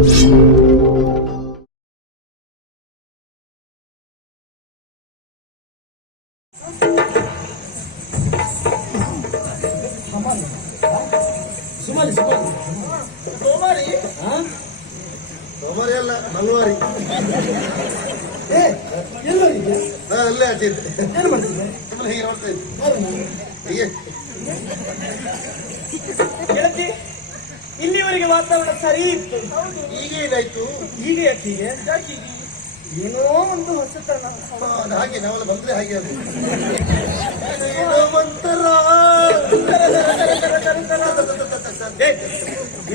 ಸುಮಾರಿ ಸೋಮಾರಿ ಸೋಮಾರಿ ಅಲ್ಲ ಮಲ್ವಾರಿ. ಎಲ್ಲರಿಗೆ ಅಲ್ಲೇ ಆಚೆ ಇದ್ದೆ. ಏನು ಮಾಡ್ತಿದ್ದೆ? ಹೀಗೆ ನೋಡ್ತಾ ಇದ್ದೆ. ಹೀಗೆ ಗೆಳತಿ, ಇಲ್ಲಿವರೆಗೆ ವಾತಾವರಣ ಸರಿ ಇತ್ತು. ಈಗ ಏನಾಯ್ತು? ಈಗ ಯಾಕೀಗೆ ಏನೋ ಒಂದು ಹೊಸತನ. ಹಾಗೆ ನಾವೆಲ್ಲ ಬಂದ್ರೆ ಹಾಗೆ ಅದು ಏನೋ ಒಂಥರ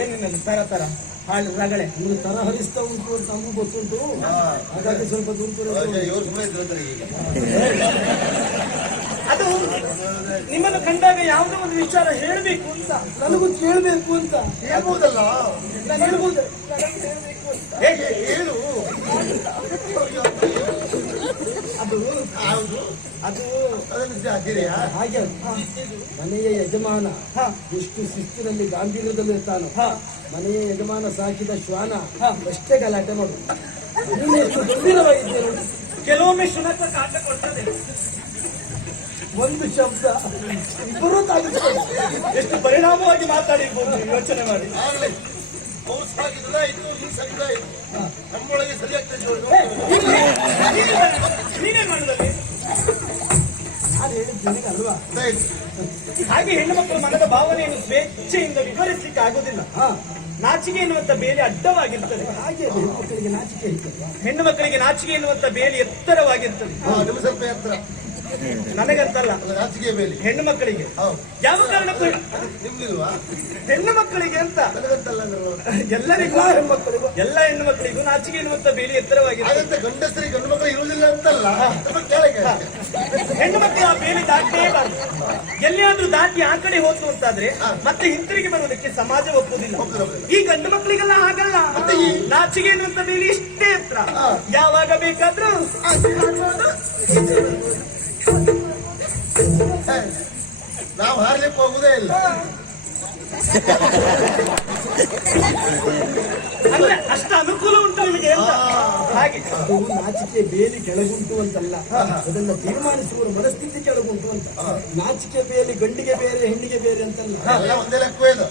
ಏನಿಲ್ಲ ತರ ತರ ಹಾಳು ರಗಳೆ ನಿಮ್ಗೆ ತರ ಹರಿಸ್ತಾ ಉಂಟು ಅಂತ ನಮಗೂ ಗೊತ್ತುಂಟು. ಹಾಗಾಗಿ ಸ್ವಲ್ಪ ದೂರ ಇವ್ರು ಸುಮ್ಮನೆ ಇದ್ರು ಈಗ. ಅದು ನಿಮ್ಮನ್ನು ಕಂಡಾಗ ಯಾವುದೋ ಒಂದು ವಿಚಾರ ಹೇಳಬೇಕು ಅಂತ ನನಗೂ ಕೇಳಬೇಕು ಅಂತ. ಹೇಳ್ಬೋದಲ್ಲ? ಹೇಳ್ಬೋದು. ಹೇಳು. ಅದು ಹೌದು, ಅದು ಅದನ್ನು ಹಾಕಿದೆಯಾ? ಹಾಗೆ ಮನೆಯ ಯಜಮಾನ ಎಷ್ಟು ಶಿಸ್ತಿನಲ್ಲಿ ಗಾಂಭೀರ್ಯದಲ್ಲಿರ್ತಾನೋ ಮನೆಯ ಯಜಮಾನ ಸಾಕಿದ ಶ್ವಾನ ಅಷ್ಟೇ ಗಲಾಟೆ ಮಾಡು. ನೀನು ಎಷ್ಟು ಗಂಭೀರವಾಗಿದ್ದೆ ನೋಡಿ. ಕೆಲವೊಮ್ಮೆ ಶುನಕ ಕಾಟ ಕೊಡ್ತದೆ. ಒಂದು ಶಬ್ದ ಇಬ್ಬರೂ ತಾಗಿಸ್ತಾರೆ. ಎಷ್ಟು ಪರಿಣಾಮವಾಗಿ ಮಾತಾಡಿರ್ಬೋದು ಯೋಚನೆ ಮಾಡಿ. ಆಗ್ಲಿ ಅವ್ರು ಸಾಕಿದ್ರೆ ಇತ್ತು, ನೀನು ಸಾಕಿದ್ರೆ ಇತ್ತು. ನಮ್ಮೊಳಗೆ ಸರಿ ಆಗ್ತದೆ. ನೀನೇನ್ ಮಾಡುದಲ್ಲಿ? ನಾನು ಹೇಳಿದ್ದೇನೆ ಅಲ್ವಾ? ಹಾಗೆ ಹೆಣ್ಣು ಮಕ್ಕಳ ಮನದ ಭಾವನೆಯನ್ನು ಸ್ವೇಚ್ಛೆಯಿಂದ ವಿವರಿಸಲಿಕ್ಕೆ ಆಗುದಿಲ್ಲ. ನಾಚಿಕೆ ಎನ್ನುವಂತ ಬೇಲಿ ಅಡ್ಡವಾಗಿರ್ತದೆ. ಹಾಗೆ ಹೆಣ್ಣು ಮಕ್ಕಳಿಗೆ ನಾಚಿಕೆ ಇರ್ತದೆ. ಹೆಣ್ಣು ಮಕ್ಕಳಿಗೆ ನಾಚಿಕೆ ಎನ್ನುವಂತ ಬೇಲಿ ಎತ್ತರವಾಗಿರ್ತದೆ. ನಿಮ್ಗೆ ಸ್ವಲ್ಪ ಎತ್ತರ, ನನಗಂತಲ್ಲ, ನಾಚಿಕೆ ಬೇಲಿ ಹೆಣ್ಣು ಮಕ್ಕಳಿಗೆ. ಹೌದು. ಯಾವ ಕಾರಣಕ್ಕೂ ನಿಮ್ಗಿಲ್ವಾ? ಹೆಣ್ಣು ಮಕ್ಕಳಿಗೆ ಅಂತ ನನಗಂತಲ್ಲ ಎಲ್ಲರಿಗೂ ಎಲ್ಲ ಹೆಣ್ಣು ಮಕ್ಕಳಿಗೂ ನಾಚಿಕೆ ಎನ್ನುವಂತ ಬೇಲಿ ಎತ್ತರವಾಗಿದೆ. ಹಾಗಂತ ಗಂಡಸರಿಗೆ ಗಂಡು ಮಕ್ಕಳು ಇರುವುದಿಲ್ಲ ಅಂತಲ್ಲ. ಕೆಳಗೆ ಹೆಣ್ಣು ಮಕ್ಕಳು ಆ ಬೇಲಿ ದಾಟಲೇಬಾರದು. ಎಲ್ಲಿಯಾದ್ರೂ ದಾಟಿ ಆ ಕಡೆ ಹೋದ್ರು ಅಂತಾದ್ರೆ ಮತ್ತೆ ಹಿಂತಿರುಗಿ ಬರುವುದಕ್ಕೆ ಸಮಾಜ ಒಪ್ಪುವುದಿಲ್ಲ. ಈ ಗಂಡು ಮಕ್ಕಳಿಗೆಲ್ಲ ಹಾಗಲ್ಲ. ನಾಚಿಕೆ ಎನ್ನುವಂತ ಬೇಲಿ ಇಷ್ಟೇ ಎತ್ತರ. ಯಾವಾಗ ಬೇಕಾದ್ರೂ ನಾವು ಹಾರ್ಲಿಕ್ಕೆ ಹೋಗುದೇ ಇಲ್ಲ. ಅಂದ್ರೆ ಅಷ್ಟು ಅನುಕೂಲ ಉಂಟು ನಿಮಗೆ ಅಂತ. ಹಾಗೆ ಅದು ನಾಚಿಕೆ ಬೇಲಿ ಕೆಳಗುಂಟು ಅಂತಲ್ಲ, ಅದನ್ನ ತೀರ್ಮಾನಿಸುವ ಮನಸ್ಥಿತಿ ಕೆಳಗುಂಟು ಅಂತ. ನಾಚಿಕೆ ಬೇಲಿ ಗಂಡಿಗೆ ಬೇರೆ ಹೆಣ್ಣಿಗೆ ಬೇರೆ ಅಂತಲ್ಲ. ಎಲ್ಲ ಒಂದೇ ಲೆಕ್ಕವೇ ಇದು.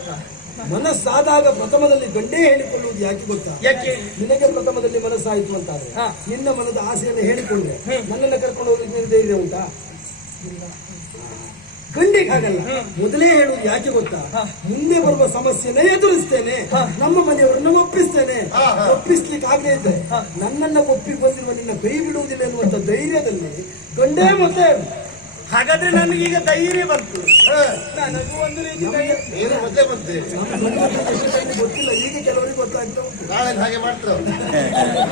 ಮನಸ್ಸಾದಾಗ ಪ್ರಥಮದಲ್ಲಿ ಗಂಡೇ ಹೇಳಿಕೊಳ್ಳುವುದು ಯಾಕೆ ಗೊತ್ತಾ? ಯಾಕೆ? ನಿನಗೆ ಪ್ರಥಮದಲ್ಲಿ ಮನಸ್ಸಾಯಿತು ಅಂತಾದ್ರೆ ನಿನ್ನ ಮನದ ಆಸೆಯನ್ನು ಹೇಳಿಕೊಂಡ್ರೆ ನನ್ನನ್ನು ಕರ್ಕೊಂಡು ಹೋಗ್ಲಿಕ್ಕೆ ನಿನ್ನ ಧೈರ್ಯ ಉಂಟಾ? ಗಂಡಿಗೆ ಹಾಗಲ್ಲ. ಮೊದಲೇ ಹೇಳುವುದು ಯಾಕೆ ಗೊತ್ತಾ? ಮುಂದೆ ಬರುವ ಸಮಸ್ಯೆನೇ ಎದುರಿಸ್ತೇನೆ, ನಮ್ಮ ಮನೆಯವರನ್ನ ಒಪ್ಪಿಸ್ತೇನೆ. ಒಪ್ಪಿಸ್ಲಿಕ್ಕೆ ಆಗದೆ ಇದ್ರೆ ನನ್ನನ್ನ ಒಪ್ಪಿ ಬಂದಿರುವ ನಿನ್ನ ಕೈ ಬಿಡುವುದಿಲ್ಲ ಎನ್ನುವಂತ ಧೈರ್ಯದಲ್ಲಿ ಗಂಡೇ ಮತ್ತೆ. ಹಾಗಾದ್ರೆ ನನಗೀಗ ಧೈರ್ಯ ಬಂತು. ನನಗೂ ಒಂದು ರೀತಿ ಏನು ಮೊದಲೇ ಬಂತೆ ಗೊತ್ತಿಲ್ಲ, ಈಗ ಕೆಲವರಿಗೆ ಗೊತ್ತಾಗ್ತಾ ಉಂಟು. ನಾವೇನು ಹಾಗೆ ಮಾಡ್ತಾರ?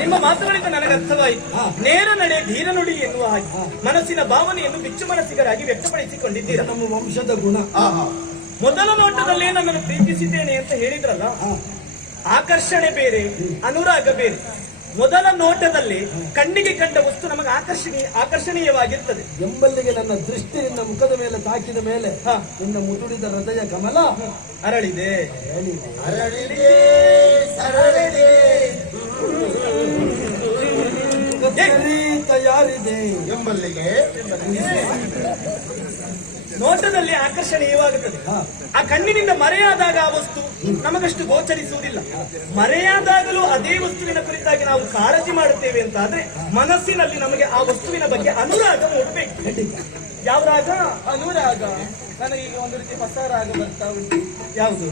ನಿಮ್ಮ ಮಾತುಗಳಿಂದ ನನಗೆ ಅರ್ಥವಾಯಿತು. ನೇರ ನಡೆ ಧೀರ ನುಡಿ ಎನ್ನುವ ಹಾಗೆ ಮನಸ್ಸಿನ ಭಾವನೆಯನ್ನು ಬಿಚ್ಚು ಮನಸ್ಸಿಗರಾಗಿ ವ್ಯಕ್ತಪಡಿಸಿಕೊಂಡಿದ್ದೀರಾ. ನಮ್ಮ ವಂಶದ ಗುಣ. ಮೊದಲ ನೋಟದಲ್ಲೇ ನನ್ನನ್ನು ಪ್ರೀತಿಸಿದ್ದೇನೆ ಅಂತ ಹೇಳಿದ್ರಲ್ಲ, ಆಕರ್ಷಣೆ ಬೇರೆ, ಅನುರಾಗ ಬೇರೆ. ಮೊದಲ ನೋಟದಲ್ಲಿ ಕಣ್ಣಿಗೆ ಕಂಡ ವಸ್ತು ನಮಗೆ ಆಕರ್ಷಣೀಯವಾಗಿರ್ತದೆ. ಎಂಬಲ್ಲಿಗೆ ನನ್ನ ದೃಷ್ಟಿ ನಿನ್ನ ಮುಖದ ಮೇಲೆ ತಾಕಿದ ಮೇಲೆ ನಿನ್ನ ಮುದುಡಿದ ಹೃದಯ ಕಮಲ ಅರಳಿದೆ. ತಯಾರಿದೆ ಎಂಬಲ್ಲಿಗೆ ನೋಟದಲ್ಲಿ ಆಕರ್ಷಣೀಯವಾಗುತ್ತದೆ. ಆ ಕಣ್ಣಿನಿಂದ ಮರೆಯಾದಾಗ ಆ ವಸ್ತು ನಮಗಷ್ಟು ಗೋಚರಿಸುವುದಿಲ್ಲ. ಮರೆಯಾದಾಗಲೂ ಅದೇ ವಸ್ತುವಿನ ಕುರಿತಾಗಿ ನಾವು ಕಾಳಜಿ ಮಾಡುತ್ತೇವೆ ಅಂತ ಆದ್ರೆ ಮನಸ್ಸಿನಲ್ಲಿ ನಮಗೆ ಆ ವಸ್ತುವಿನ ಬಗ್ಗೆ ಅನುರಾಗ ಮೂಡಬೇಕು. ಯಾವ ರಾಗ? ಅನುರಾಗ. ನನಗೀಗ ಒಂದು ರೀತಿ ಹೊಸ ರಾಗ ಬರ್ತಾ ಉಂಟು. ಯಾವುದು?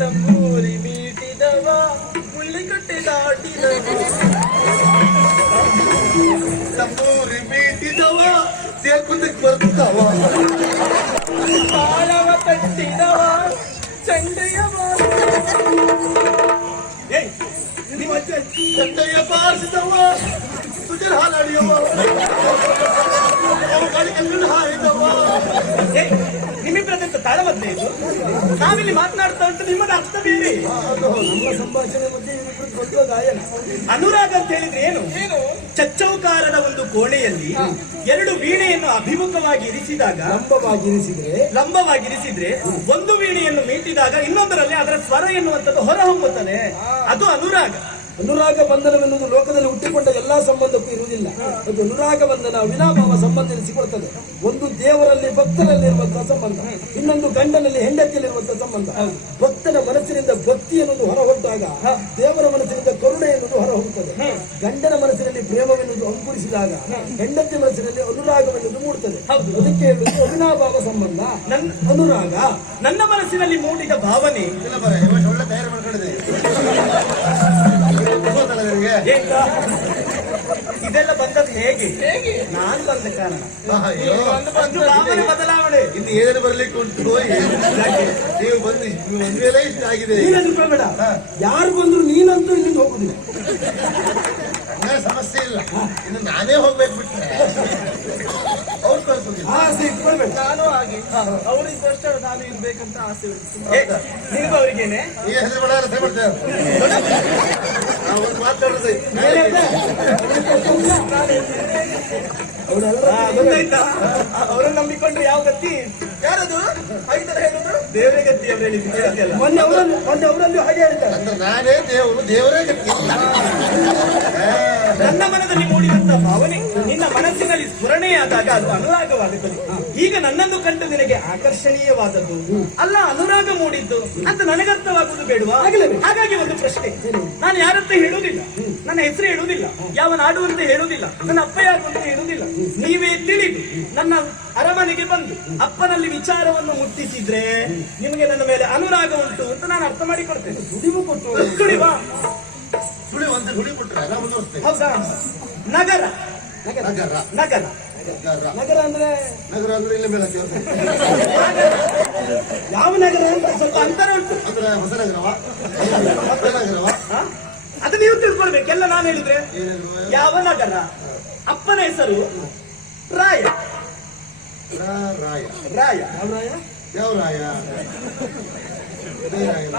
ತಂಬೂರಿ ಮೀಟಿದವ ಮುಳ್ಳಿಕಟ್ಟೆ ದಾಟಿದವ, ತಂಬೂರಿ ಮೀಟಿದವ ಸೇಕುದಕ್ಕೆ ಬರ್ತಾವ, ತಾಳವ ತಟ್ಟಿದವ ಚಂಡೆಯ ಚಂಡೆಯ ಬಾರಿಸಿದವ ಸುಜರ್ ಹಾಲಾಡಿಯವ, ಹಾಯಿದವ. ನಿಮ್ಮಿಬ್ಬರದಂತ ತಾಳ ಬದ್ದೆ ಇದು. ನಾವಿಲ್ಲಿ ಮಾತನಾಡ್ತಾ ಉಂಟು, ನಿಮ್ಮದ ಅರ್ಥ ಬೇರೆ. ನಮ್ಮ ಸಂಭಾಷಣೆ ಮಧ್ಯೆ ದೊಡ್ಡ ಗಾಯನ. ಅನುರಾಗ ಅಂತ ಹೇಳಿದ್ರೆ ಏನು? ಚಚ್ಚೌಕ ಲಂಬಾಕಾರದ ಒಂದು ಕೋಣೆಯಲ್ಲಿ ಎರಡು ವೀಣೆಯನ್ನು ಅಭಿಮುಖವಾಗಿ ಇರಿಸಿದಾಗ ಲಂಬವಾಗಿರಿಸಿದ್ರೆ ಒಂದು ವೀಣೆಯನ್ನು ಮೀಟಿದಾಗ ಇನ್ನೊಂದರಲ್ಲಿ ಅದರ ಸ್ವರ ಎನ್ನುವಂಥದ್ದು ಹೊರಹೊಮ್ಮುತ್ತದೆ. ಅದು ಅನುರಾಗ. ಅನುರಾಗ ಬಂಧನವೆನ್ನುವುದು ಲೋಕದಲ್ಲಿ ಹುಟ್ಟಿಕೊಂಡ ಎಲ್ಲಾ ಸಂಬಂಧಕ್ಕೂ ಇರುವುದಿಲ್ಲ. ಅದು ಅನುರಾಗ ಬಂಧನ ಅವಿನಾಭಾವ ಸಂಬಂಧ ಎನಿಸಿಕೊಳ್ತದೆ. ಒಂದು ದೇವರಲ್ಲಿ ಭಕ್ತರಲ್ಲಿ ಇರುವಂತಹ ಸಂಬಂಧ, ಇನ್ನೊಂದು ಗಂಡನಲ್ಲಿ ಹೆಂಡತಿಯಲ್ಲಿರುವಂತಹ ಸಂಬಂಧ. ಭಕ್ತನ ಮನಸ್ಸಿನಿಂದ ಭಕ್ತಿ ಎನ್ನುವುದು ಹೊರ ಹೊರಟಾಗ ದೇವರ ಮನಸ್ಸಿನಿಂದ ಕರುಣೆ ಎನ್ನುವುದು ಹೊರ ಹೋಗುತ್ತದೆ. ಗಂಡನ ಮನಸ್ಸಿನಲ್ಲಿ ಪ್ರೇಮವೆನ್ನುವುದು ಅಂಕುರಿಸಿದಾಗ ಹೆಂಡತಿ ಮನಸ್ಸಿನಲ್ಲಿ ಅನುರಾಗವೆನ್ನುವುದು ಮೂಡುತ್ತದೆ. ಅದಕ್ಕೆ ಹೇಳುವುದು ಅವಿನಾಭಾವ ಸಂಬಂಧ ಅನುರಾಗ. ನನ್ನ ಮನಸ್ಸಿನಲ್ಲಿ ಮೂಡಿದ ಭಾವನೆ ಒಳ್ಳೆ ತಯಾರು ಮಾಡ್ಕೊಂಡಿದೆ. ಇದೆಲ್ಲ ಬಂದದ್ದು ಹೇಗೆ? ನಾನು ಬಂದ ಕಾರಣ. ಭಾವನೆ ಬದಲಾವಣೆ ಇನ್ನು ಏನೇನು ಬರ್ಲಿಕ್ಕೆ ಉಂಟು. ನೀವು ಬಂದು ಮದುವೆಲ್ಲ ಇಷ್ಟ ಆಗಿದೆ. ಬೇಡ, ಯಾರು ಬಂದ್ರು ನೀನಂತೂ ಇಲ್ಲಿಂದ ಹೋಗುದಿಲ್ಲ. ಸಮಸ್ಯೆ ಇಲ್ಲ, ಇನ್ನು ನಾನೇ ಹೋಗ್ಬೇಕು ಬಿಟ್ರೆ ಅವ್ರು ಕಳ್ಸೋದಿಲ್ಲ. ನಾನು ಹಾಗೆ ಅವರಿಗೋಸ್ಕರ ನಾನು ಇರ್ಬೇಕಂತ ಆಸೆ ನಿಮಗೂ ಅವರಿಗೇನೆ ಈ ಹೆಸರು ಬಡಾರ ಮಾಡ್ತೇವೆ. ಮಾತಾಡುದು ಅವರನ್ನು ನಂಬಿಕೊಂಡ್ರೆ ಯಾವ ಗತಿ? ಯಾರದು ಹೇಳುದು? ದೇವರೇ ಗತಿ ಅವ್ರು ಹೇಳಿದ್ರು. ಮೊನ್ನೆ ಅವರಲ್ಲಿ ಹಾಗೆ ಹೇಳ್ತಾರೆ, ಅಂದ್ರೆ ನಾನೇ ದೇವರು, ದೇವರೇ ಗತಿ. ನನ್ನ ಮನದಲ್ಲಿ ಮೂಡಿದಂತ ಭಾವನೆ ನಿನ್ನ ಮನಸ್ಸಿನಲ್ಲಿ ಸ್ಫುರಣೆಯಾದಾಗ ಅದು ಅನುರಾಗವಾಗುತ್ತದೆ. ಈಗ ನನ್ನನ್ನು ಕಂಡು ನಿನಗೆ ಆಕರ್ಷಣೀಯವಾದದ್ದು ಅಲ್ಲ ಅನುರಾಗ ಮೂಡಿದ್ದು ಅಂತ ನನಗರ್ಥವಾಗುವುದು ಬೇಡವಾ? ಹಾಗಾಗಿ ಒಂದು ಪ್ರಶ್ನೆ. ನಾನು ಯಾರಂತ ಹೇಳುವುದಿಲ್ಲ, ನನ್ನ ಹೆಸರು ಹೇಳುವುದಿಲ್ಲ, ಯಾವ ನಾಡು ಅಂತ ಹೇಳುವುದಿಲ್ಲ, ನನ್ನ ಅಪ್ಪ ಯಾರು ಅಂತ ಹೇಳುವುದಿಲ್ಲ. ನೀವೇ ತಿಳಿದು ನನ್ನ ಅರಮನೆಗೆ ಬಂದು ಅಪ್ಪನಲ್ಲಿ ವಿಚಾರವನ್ನು ಮುಟ್ಟಿಸಿದ್ರೆ ನಿಮಗೆ ನನ್ನ ಮೇಲೆ ಅನುರಾಗ ಉಂಟು ಅಂತ ನಾನು ಅರ್ಥ ಮಾಡಿಕೊಡ್ತೇನೆ. ಸುಳಿವಾ? ಹೌದಾ? ನಗರ ನಗರ ನಗರ ಅಂದ್ರೆ ಇಲ್ಲ ಮೇಲೆ ಯಾವ ನಗರ ಅಂತ ಸ್ವಲ್ಪ ಅಂತರ ಉಂಟು. ಅಂದ್ರೆ ಹೊಸ ನಗರವಾ ನಗರವಾ ಅದು ನೀವು ತಿಳ್ಕೊಳ್ಬೇಕು. ಎಲ್ಲ ನಾನು ಹೇಳಿದ್ರೆ ಯಾವ ನಗರ? ಅಪ್ಪನ ಹೆಸರು ರಾಯ. ರಾಯ ರಾಯ ಯಾವ ರಾಯ?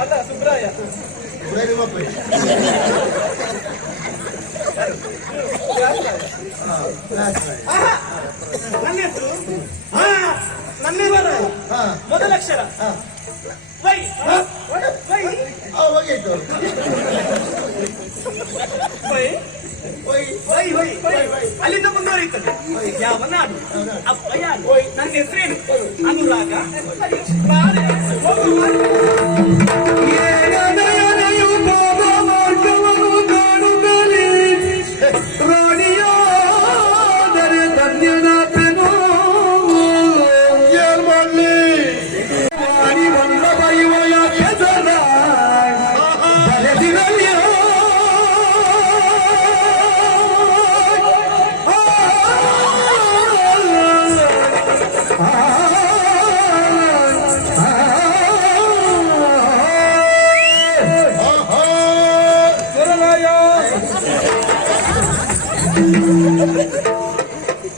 ಅಲ್ಲ, ಸುಬ್ರಾಯ. ನಿಮ್ಮಪ್ಪ ನನ್ನ ಹೆಸರು ಮೊದಲ ಅಕ್ಷರ ವೈ. ಹೋಗಿತ್ತು ಅಲ್ಲಿಂದ ಮುಂದುವರಿಯುತ್ತದೆ. ಯಾವ ನಾಡು? ಅಪ್ಪ ಯಾರು? ನನ್ನ ಹೆಸರೇನು? ಅನುರಾಗ.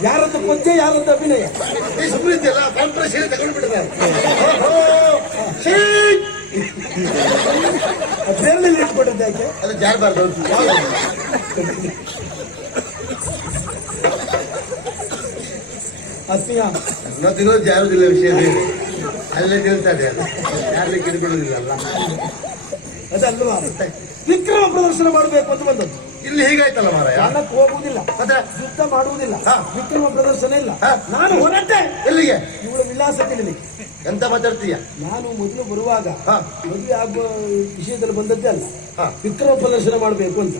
ಯಾರದ್ದು ಪದ್ಯ, ಯಾರದ್ದು ಅಭಿನಯ? ಈ ಸುಮ್ಮನಿದ್ದೆಲ್ಲ ಕಾಂಪ್ರೆಷನ್ ತಗೊಂಡ್ಬಿಟ್ಟಿದ್ದಾರೆ. ಬೇರೆಲ್ಲಿ ಇಟ್ಕೊಂಡಿದ್ದೆ ಯಾಕೆ? ಅದು ಜಾರಬಾರ್ದು. ಅಸ್ಮಿಯ ಮತ್ತಿರೋದು ಜಾರುದಿಲ್ಲ ವಿಷಯ ಬೇರೆ. ಅಲ್ಲೇ ಕೇಳ್ತಾರೆ, ಯಾರಲ್ಲೇ ಕಿಡ್ಕೊಳ್ಳೋದಿಲ್ಲ ಅಲ್ಲ. ಅದಲ್ವಾ ವಿಕ್ರಮ ಪ್ರದರ್ಶನ ಮಾಡಬೇಕು ಅಂತ ಬಂದದ್ದು. ಇಲ್ಲಿ ಹೀಗಾಯ್ತಲ್ಲ ಮಾರಾಯ. ಅನ್ನಕ್ಕೆ ಹೋಗುವುದಿಲ್ಲ, ಯುದ್ಧ ಮಾಡುವುದಿಲ್ಲ, ವಿಕ್ರಮ ಪ್ರದರ್ಶನ ಇಲ್ಲ. ನಾನು ಹೊರಟೆ ಎಲ್ಲಿಗೆ? ಇವಳ ವಿಳಾಸ ತಿಳಿಲಿಕ್ಕೆ. ಎಂತ ಮಾತಾಡ್ತೀಯ? ನಾನು ಮೊದಲು ಬರುವಾಗ ಮದುವೆ ಆಗುವ ವಿಷಯದಲ್ಲಿ ಬಂದದ್ದೇ ಅಲ್ಲ, ವಿಕ್ರಮ ಪ್ರದರ್ಶನ ಮಾಡಬೇಕು ಅಂತ.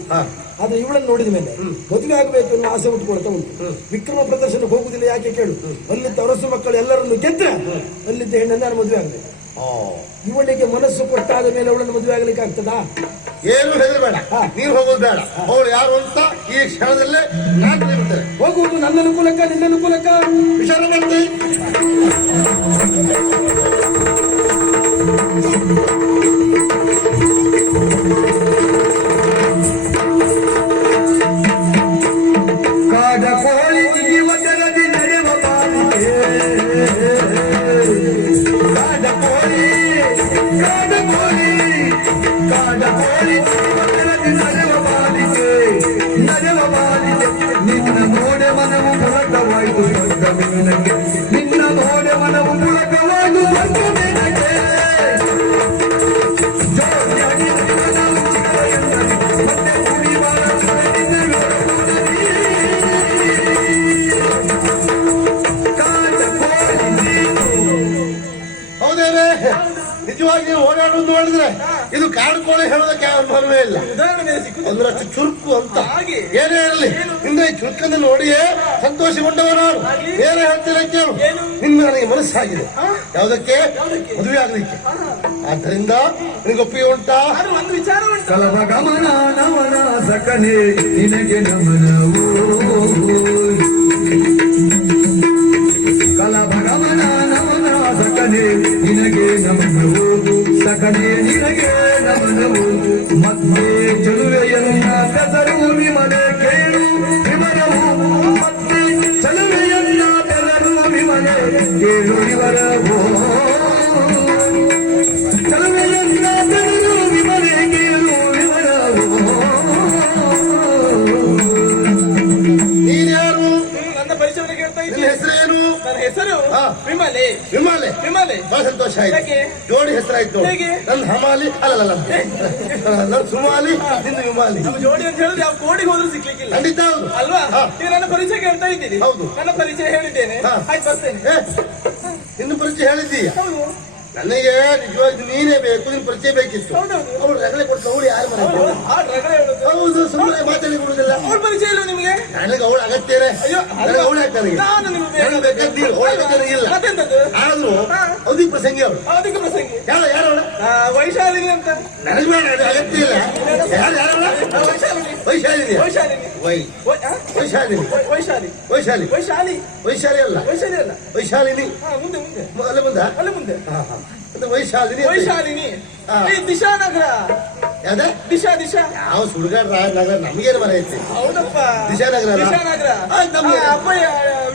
ಆದ್ರೆ ಇವಳನ್ನು ನೋಡಿದ ಮೇಲೆ ಮದುವೆ ಆಗಬೇಕು ಅನ್ನೋ ಆಸೆ ಉಟ್ಕೊಳ್ತಾ ಉಂಟು. ವಿಕ್ರಮ ಪ್ರದರ್ಶನಕ್ಕೆ ಹೋಗುದಿಲ್ಲ ಯಾಕೆ ಕೇಳು? ಅಲ್ಲಿದ್ದ ಅರಸು ಮಕ್ಕಳು ಎಲ್ಲರನ್ನು ಗೆದ್ರೆ ಅಲ್ಲಿದ್ದ ಹೆಣ್ಣನ್ನು ನಾನು ಮದುವೆ ಆಗಬೇಕು. ಇವಳಿಗೆ ಮನಸ್ಸು ಕೊಟ್ಟಾದ ಮೇಲೆ ಅವಳನ್ನು ಮದುವೆ ಆಗ್ಲಿಕ್ಕೆ ಆಗ್ತದಾ? ಏನು ಹೆದರಬೇಡ, ನೀರು ಹೋಗೋದು ಬೇಡ. ಅವಳು ಯಾರು ಅಂತ ಈ ಕ್ಷಣದಲ್ಲೇ ನಾನು ತಿಳಿಯುತ್ತೇನೆ. ಹೋಗುವುದು ನನ್ನ ಅನುಕೂಲಕ್ಕ ನಿನ್ನ ಅನುಕೂಲಕ್ಕ ವಿಚಾರ ಮಾಡ್ತೀನಿ. ಕಾಡ ಕೋಳಿ ಜಿಗಿಯುವ ಜಗದಿ ನಡೆಯುವ ಬಾಲಿಕೆ, ಕಾಡ ಕೋಳಿ ಜಿಗಿಯುವ ಜಗದಿ ನಡೆಯುವ ಬಾಲಿಕೆ, ನಡೆಯುವ ಬಾಲಿಕೆ ನಿನ್ನ ಮೀನಕ್ಕೆ ನಿನ್ನ ನೋಡೆ ಮನವು ಪುಳಕವಾಗುವಂತ ನಿನಗೆ ಜೋಡಿಯಾಗಿ ನಾವು ಚಿಕ್ಕವರಿದ್ದರೆ ಮತ್ತೆ ಕುಡಿಯುವ ನಿನ್ನ ಹೌದೇನೆ ನಿಜವಾಗಿ ನೀವು ಓಡಾಡೋದು ನೋಡಿದ್ರೆ ಇದು ಕಾಡು ಕೋಳಿ ಹೇಳೋದಕ್ಕೆ ಅನುಭವವೇ ಇಲ್ಲ. ಉದಾಹರಣೆ ಸಿಕ್ಕುದು ಒಂದರಷ್ಟು ಚುರುಕು ಅಂತ ಹಾಗೆ. ಏನೇ ಇರಲಿ ಹಿಂದೆ ಈ ಚುರುಕನ್ನು ನೋಡಿಯೇ ಸಂತೋಷಗೊಂಡವ ನಾನು. ಬೇರೆ ಹೇಳ್ತೀರ ಕೇಳು, ನಿನ್ನ ನನಗೆ ಮನಸ್ಸಾಗಿದೆ. ಯಾವುದಕ್ಕೆ? ಮದುವೆ ಆಗ್ಲಿಕ್ಕೆ. ಆದ್ದರಿಂದ ನಿನಗೆ ಒಪ್ಪಿಗೆ ಉಂಟಾ? ಆದ್ರೆ ಒಂದು ವಿಚಾರ ಉಂಟು. ಕಲವ ಗಮನ ನವನ ಸಕನೆ ನಿನಗೆ ನಮನವು ಕಲವ ಗಮನ ನವನ ಸಕನೆ ನಿನಗೆ ನಮನವು ಸಕನೆ ನಿನಗೆ ನಮನವು ಮತ್ತೆ ಚಲುವೆಯನ್ನ ಬೆದರು ವಿಮಲೆ ಕೇಳು ವಿವರವು ಮತ್ತೆ ಚಲುವೆಯನ್ನ ಬೆದರು ವಿಮಲೆ ಕೇಳು ವಿವರವು ಚಲುವೆಯನ್ನ ಬೆದರು ವಿಮಲೆ ಕೇಳು ವಿವರವು ನೀನ್ಯಾರು? ನನ್ನ ಪರಿಚಯವನ್ನು ಕೇಳ್ತಾ ನಿನ್ನ ಇದ್ದೀನಿ. ಹೆಸರೇನು? ನನ್ನ ಹೆಸರು ಹಾ. ವಿಮಲೆ. ವಿಮಾಲೆ. ವಿಮಲೆ ಬಹಳ ಸಂತೋಷ ಆಯ್ತು. ಯಾಕೆ? ಜೋಡಿ ಹೆಸರಾಯ್ತು. ಹೇಗೆ? ನನ್ನ ಹಮಾಲಿ ಅಲ್ಲಲ್ಲ ನನ್ನ ಸುಮಾಲಿ, ನಿನ್ನ ವಿಮಾಲಿ. ನಮ್ಮ ಜೋಡಿ ಅಂತ ಹೇಳಿದ್ರೆ ಯಾವ ಕೋಡಿಗೆ ಹೋದ್ರೂ ಸಿಕ್ಲಿಕ್ಕಿಲ್ಲ ಖಂಡಿತ ಹೌದು. ಅಲ್ವಾ? ಹಾ. ಈಗ ನನ್ನ ಪರಿಚಯ ಕೇಳ್ತಾ ಇದ್ದೀನಿ. ಹೌದು. ನನ್ನ ಪರಿಚಯ ಹೇಳಿದ್ದೇನೆ. ಹಾ. ಆಯ್ತು ಬರ್ತೇನೆ. ಏ, ನಿನ್ನ ಪರಿಚಯ ಹೇಳಿದ್ದೀಯ. ಹೌದು ನನಗೆ ನಿಜವಾಗಿ ನೀನೇ ಬೇಕು, ನಿನ್ ಪರಿಚಯ ಬೇಕಿತ್ತು. ಹೌದೌದು. ಅವಳು ರಗಳೆ ಕೊಟ್ಟು ಅವಳು ಯಾರು ಮನೆ ಅವಳು ಹಾಡು ರಗಳೆ ಹೇಳುದು. ಹೌದು, ಸುಮ್ಮನೆ ಮಾತಾಡಿ ಕೊಡುದಿಲ್ಲ. ಅವಳ ಪರಿಚಯ ಇಲ್ಲ ನಿಮ್ಗೆ? ನನಗೆ ಅವಳು ಅಗತ್ಯನೇ. ಅಯ್ಯೋ ನನಗೆ ಅವಳು ನನಗೆ ನಾನು ನಿಮ್ಗೆ ನನಗೆ ಬೇಕಾದ್ದು ನೀನು, ಅವಳ ಬೇಕಾದ್ರೆ ಇಲ್ಲ. ಮತ್ತೆಂತದ್ದು? ಆದ್ರೂ ಹಾ. ಅವಧಿ ಪ್ರಸಂಗಿ ಅವಳು. ಅದಕ್ಕೆ ಪ್ರಸಂಗಿ ಯಾರು ಅವಳ? ವೈಶಾಲಿನಿ ಅಂತ. ನನಗೆ ಬೇಡ, ಅದು ಅಗತ್ಯ ಇಲ್ಲ. ಯಾರವಳ? ವೈಶಾಲಿನಿ. ವೈಶಾಲಿನಿ. ವೈಶಾಲಿನಿ. ವೈ ವೈಶಾಲಿನಿ. ವೈಶಾಲಿ. ವೈಶಾಲಿ. ವೈಶಾಲಿ. ವೈಶಾಲಿ ಅಲ್ಲ, ವೈಶಾಲಿ ಅಲ್ಲ. ವೈಶಾಲಿನಿ. ಹಾ ಮುಂದೆ ಮುಂದೆ ಅಲ್ಲ ಮುಂದ ಅಲ್ಲ ಮುಂದೆ ಅದು ವೈಶಾಲಿನಿ ಅಂತ. ವೈಶಾಲಿನಿ. ಹಾ. ಈ ದಿಶಾನಗರ. ಯಾವ್ದೇ ದಿಶಾ ದಿಶಾ. ಯಾವ ಸುಡುಗಾಡ ನಗರ ನಮಗೇನು ಮರ ಐತಿ? ಹೌದಪ್ಪ. ದಿಶಾನಗರ ಅಲ್ಲ? ದಿಶಾನಗರ. ಆಯ್ತು, ನಮ್ಗೆ. ಅಪ್ಪಯ್ಯ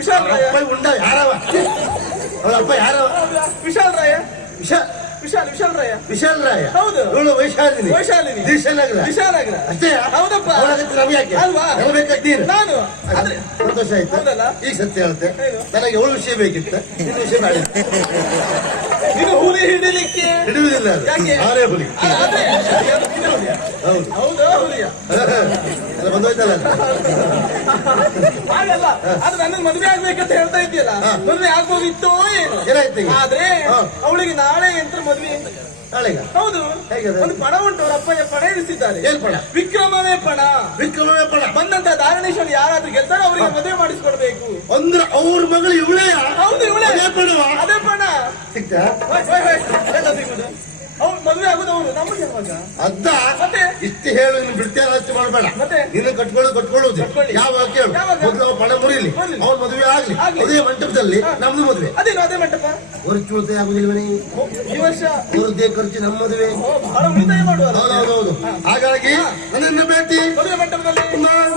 ವಿಶಾಲ್ ರಾಯ. ಅಪ್ಪ ಉಂಡ ಯಾರವ? ಅವಳ ಅಪ್ಪ ಯಾರವ? ವಿಶಾಲ್ ರಾಯ. ವಿಶಾಲ್ ವಿಶಾಲ್ ರಾಯ. ವಿಶಾಲ್ ರಾಯ. ಹೌದು. ಇವಳು ವೈಶಾಲಿನಿ. ವೈಶಾಲಿನಿ. ದಿಶಾನಗರ. ದಿಶಾನಗರ. ಅಷ್ಟೇ? ಹೌದಪ್ಪ. ಅವಳಾಗತ್ತೆ ನಮ್ಗೆ ಯಾಕೆ? ಅಲ್ವಾ? ನನಗೆ ಬೇಕಾಗ್ತೀನಿ. ನಾನು ಆದ್ರೆ ಸಂತೋಷ ಆಯ್ತು. ಹೌದಲ್ಲ? ಈಗ ಸತ್ಯ ಹೇಳ್ತೆ, ಏನು? ನನಗೆ ಅವಳ ವಿಷಯ ಬೇಕಿತ್ತು, ನಿನ್ನ ವಿಷಯ ಬೇಡ. ನೀನು ಹುಲಿ ಹಿಡಿಲಿಕ್ಕೆ ಹಿಡಿಯುವುದಿಲ್ಲ ಅದು. ಯಾಕೆ? ಆರೇ ಹುಲಿ. ಅದೇ ಹೌದು. ಹೌದಾ ಹುಲಿಯ ಅಲ್ಲ ಬಂದೋಯ್ತಲ್ಲ ಅದು. ಹಾಗಲ್ಲ. ಅದು ನನ್ನ ಮದುವೆ ಆಗ್ಬೇಕಂತ ಹೇಳ್ತಾ ಇದ್ದೀಯಲ್ಲ, ಮದುವೆ ಆಗೋಗಿತ್ತೋ ಏನು? ಏನಾಯ್ತು ಈಗ? ಆದ್ರೆ ಹಾ. ಅವಳಿಗೆ ನಾಳೆ ಯಂತ್ರ ಮದುವೆ. ನಾಳೆಗ? ಹೌದು. ಹೇಗದು? ಒಂದು ಪಣ ಉಂಟು, ಅವ್ರ ಅಪ್ಪಯ್ಯ ಪಣ ಇರಿಸಿದ್ದಾರೆ. ಏನ್ ಪಣ? ವಿಕ್ರಮವೇ ಪಣ. ವಿಕ್ರಮವೇ ಪಣ. ಬಂದಂತ ಧಾರಣೇಶ್ವರಿ ಯಾರಾದ್ರೂ ಗೆಲ್ತಾರೋ ಅವರಿಗೆ ಮದುವೆ ಮಾಡಿಸ್ಕೊಡ್ಬೇಕು. ಅಂದ್ರೆ ಅವ್ರ ಮಗಳು ಇವಳೆಯ? ಹೌದು ಇವಳೇ. ಅದೇ ಪಣವಾ? ಅದೇ ಪಣ. ಸಿಕ್ತಾ? ಎಲ್ಲ ಸಿಗುದು. ಅವ್ರು ಮದುವೆ ಆಗುದು ಅವ್ರು ನಮಗೆ ಯಾವಾಗ? ಅದ್ದ ಮತ್ತೆ? ಇಷ್ಟು ಹೇಳು, ನೀನು ಬಿಡ್ತೇನೆ ಹಚ್ಚಿ ಮಾಡಬೇಡ. ಮತ್ತೆ? ನೀನು ಕಟ್ಕೊಳ್ಳೋದು ಕಟ್ಕೊಳ್ಳಿ. ಯಾವಾಗ ಕೇಳು. ಯಾವಾಗ? ಮೊದಲು ಅವ್ರ ಪಣ ಮುರಿಲಿ, ಮುರಿಲಿ. ಅವ್ರ ಮದುವೆ ಆಗ್ಲಿ. ಆಗ್ಲಿ. ಅದೇ ಮಂಟಪದಲ್ಲಿ ನಮ್ದು ಮದುವೆ. ಅದೇನು ಅದೇ ಮಂಟಪ? ಖರ್ಚು ಉಳಿತಾಯ ಆಗುದಿಲ್ವನೇ? ಈ ವರ್ಷ ಅವರದ್ದೇ ಖರ್ಚು ನಮ್ಮ ಮದುವೆ. ಬಹಳ ಉಳಿತಾಯ ಮಾಡುವ. ಹೌದೌದು. ಹಾಗಾಗಿ ನನ್ನನ್ನು ಭೇಟಿ ಮದುವೆ ಮಂಟಪದಲ್ಲಿ ಮಾ-